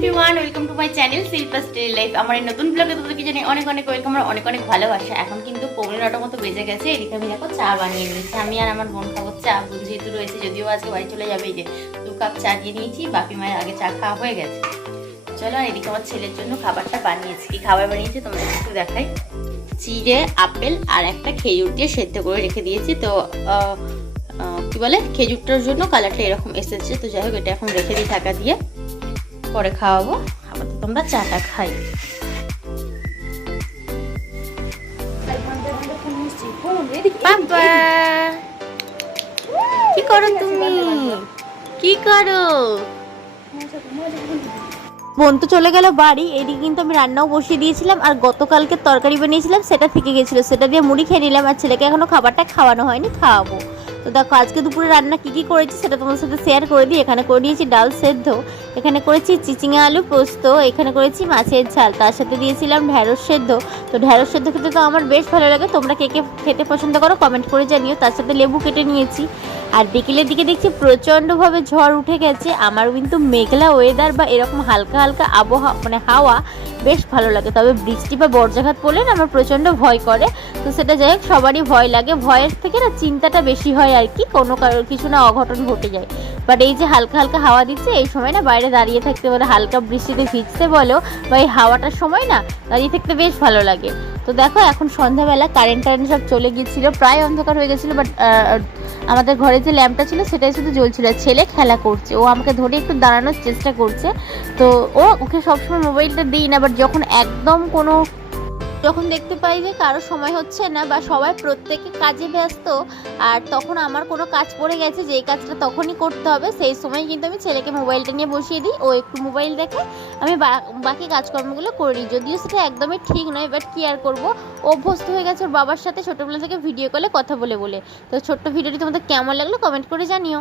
Everyone, welcome to my channel Shilpa's daily life. আমার এই নতুন ব্লগে তোমাদেরকে জানাই অনেক অনেক ওয়েলকাম আর অনেক অনেক ভালোবাসা। এখন কিন্তু 9:15 মতো বেজে গেছে। এদিকে আমি দেখো চা বানিয়ে নিয়েছি। আমি আর আমার বোন খাবো চা। বোন যেহেতু রয়েছে, যদিও আজকে বাড়ি চলে যাবে, এই যে 2 কাপ চা দিয়ে নিয়েছি। বাপি মায়ের আগে চা খাওয়া হয়ে গেছে। চলো, আর এদিকে আমার ছেলের জন্য খাবারটা বানিয়েছি। কি খাবার বানিয়েছি তোমাদের একটু দেখাই। চিড়ে, আপেল আর একটা খেজুর দিয়ে সেদ্ধ করে রেখে দিয়েছি। তো কি বলে, খেজুরটার জন্য কালারটা এরকম এসেছে। তো যাই হোক, এটা এখন রেখে দিই ঢাকা দিয়ে, পরে খাওয়াবো। আপাতত তোমরা চাটা খাই। বাবা, কি করো তুমি? কি করো? বোন তো চলে গেল বাড়ি। এদিকে কিন্তু আমি রান্নাও বসিয়ে দিয়েছিলাম, আর গতকালকে তরকারি বানিয়েছিলাম, সেটা থেকে গেছিল। সেটা দিয়ে মুড়ি খেয়ে নিলাম, আর ছেলেকে এখনো খাবারটা খাওয়ানো হয়নি, খাওয়াবো। তো দেখো আজকে দুপুরে রান্না কি করেছি সেটা তোমাদের সাথে শেয়ার করে দিই। এখানে করে দিয়েছি ডাল সেদ্ধ, এখানে করেছি চিচিঙা আলু পোস্ত, এখানে করেছি মাছের ঝাল, তার সাথে দিয়েছিলাম ঢ্যাঁড়স সেদ্ধ। তো ঢ্যাঁড়স সেদ্ধ খেতে তো আমার বেশ ভালো লাগে। তোমরা কে কে খেতে পছন্দ করো কমেন্ট করে জানিও। তার সাথে লেবু কেটে নিয়েছি। আর বিকেলের দিকে দেখছি প্রচণ্ডভাবে ঝড় উঠে গেছে। আমার কিন্তু মেঘলা ওয়েদার বা এরকম হালকা হালকা আবহাওয়া, মানে হাওয়া বেশ ভালো লাগে। তবে বৃষ্টি বা বজ্রাঘাত পড়লে না আমার প্রচণ্ড ভয় করে। তো সেটা যাই হোক, সবারই ভয় লাগে। ভয়ের থেকে না চিন্তাটা বেশি হয় আর কি, কোনো কিছু না অঘটন ঘটে যায়। বাট এই যে হালকা হালকা হাওয়া দিচ্ছে, এই সময় না বাইরে দাঁড়িয়ে থাকতে বলো, হালকা বৃষ্টিতে ভিজতে বলো, বা এই হাওয়াটার সময় না দাঁড়িয়ে থাকতে বেশ ভালো লাগে। তো দেখো এখন সন্ধ্যাবেলা কারেন্ট সব চলে গিয়েছিল, প্রায় অন্ধকার হয়ে গেছিলো। বাট আমাদের ঘরে যে ল্যাম্পটা ছিল সেটাই শুধু জ্বলছিল। ছেলে খেলা করছে, ও আমাকে ধরে একটু দাঁড়ানোর চেষ্টা করছে। তো ওকে সবসময় মোবাইলটা দিই না, বাট যখন দেখতে পাই যে কারো সময় হচ্ছে না বা সবাই প্রত্যেকে কাজে ব্যস্ত, আর তখন আমার কোনো কাজ পড়ে গেছে যেই কাজটা তখনই করতে হবে, সেই সময় কিন্তু আমি ছেলেকে মোবাইলটা নিয়ে বসিয়ে দিই। ও একটু মোবাইল দেখে, আমি বাকি কাজকর্মগুলো করে নিই। যদিও সেটা একদমই ঠিক নয়, বাট কি আর করবো, অভ্যস্ত হয়ে গেছে ওর বাবার সাথে ছোটোবেলা থেকে ভিডিও কলে কথা বলে বলে। তো ছোট্ট ভিডিওটি তোমাদের কেমন লাগলো কমেন্ট করে জানিও।